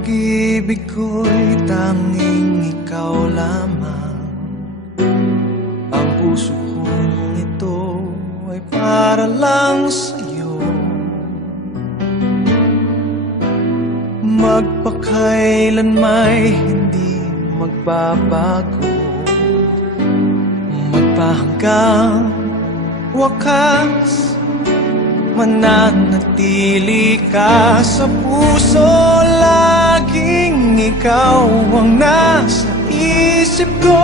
pag-ibig ko'y tanging ikaw lamang. Ang puso kong ito ay para lang sa'yo. Magpakailan may hindi magbabago, magpahanggang wakas, mananatili ka sa puso. Laging ikaw ang nasa isip ko.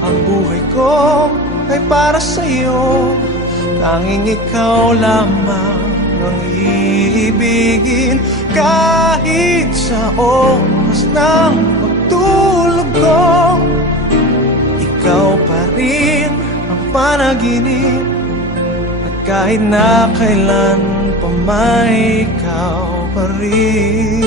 Ang buhay ko ay para sa'yo. Tanging ikaw lamang ang iibigin. Kahit sa oras ng pagtulog ko, ikaw pa rin ang panaginip. Kahit na kailan pa may ikaw pa rin.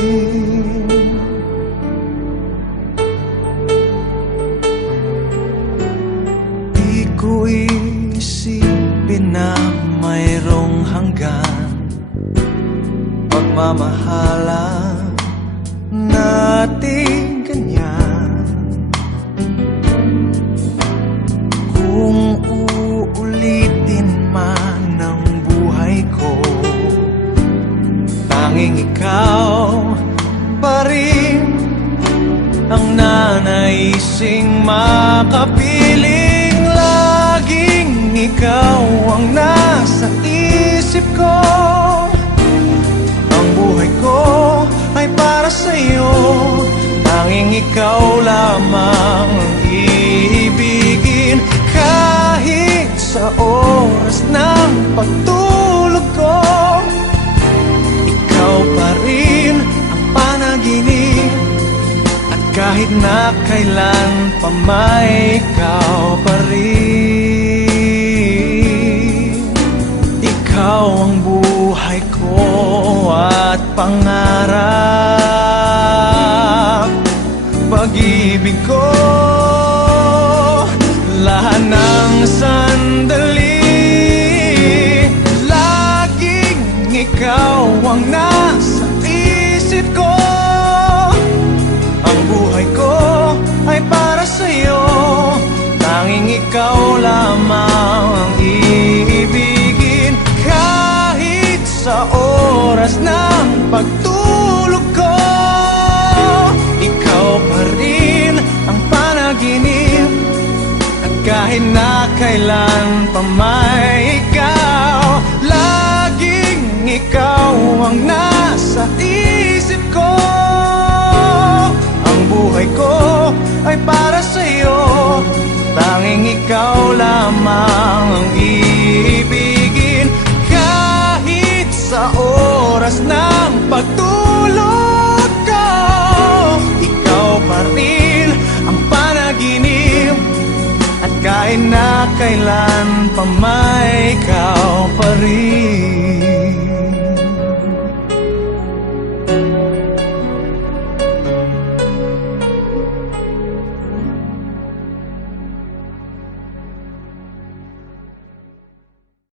Di ko iisipin na mayroong hanggan pagmamahalan natin ganyan. Kung uulitin man ng buhay ko, tanging ikaw pa rin ang nanaising makapiling. Laging ikaw ang nasa isip ko. Ang buhay ko ay para sa'yo. Tanging ikaw lamang ang iibigin. Kahit sa oras ng pagtulog ko, ikaw pa rin ang panaginip. At kahit na kailan pa may ikaw pa rin. Ikaw ang buhay ko at pangarap, pag-ibig ko. Lahat ng sandali, laging ikaw ang nasa isip ko. Ang buhay ko ay para sa'yo. Tanging ikaw lamang ang iibigin. Kahit sa oras ng pagtulog ko, ikaw pa rin ang panaginip. Kahit na kailan pa may ikaw, laging ikaw ang nasa isip ko. Ang buhay ko ay para sa'yo. Tanging ikaw lamang ang iibigin. Kahit sa oras ng pagtulog ko, ikaw pa rin ang panaginip. At kahit na kailan pa may ikaw pa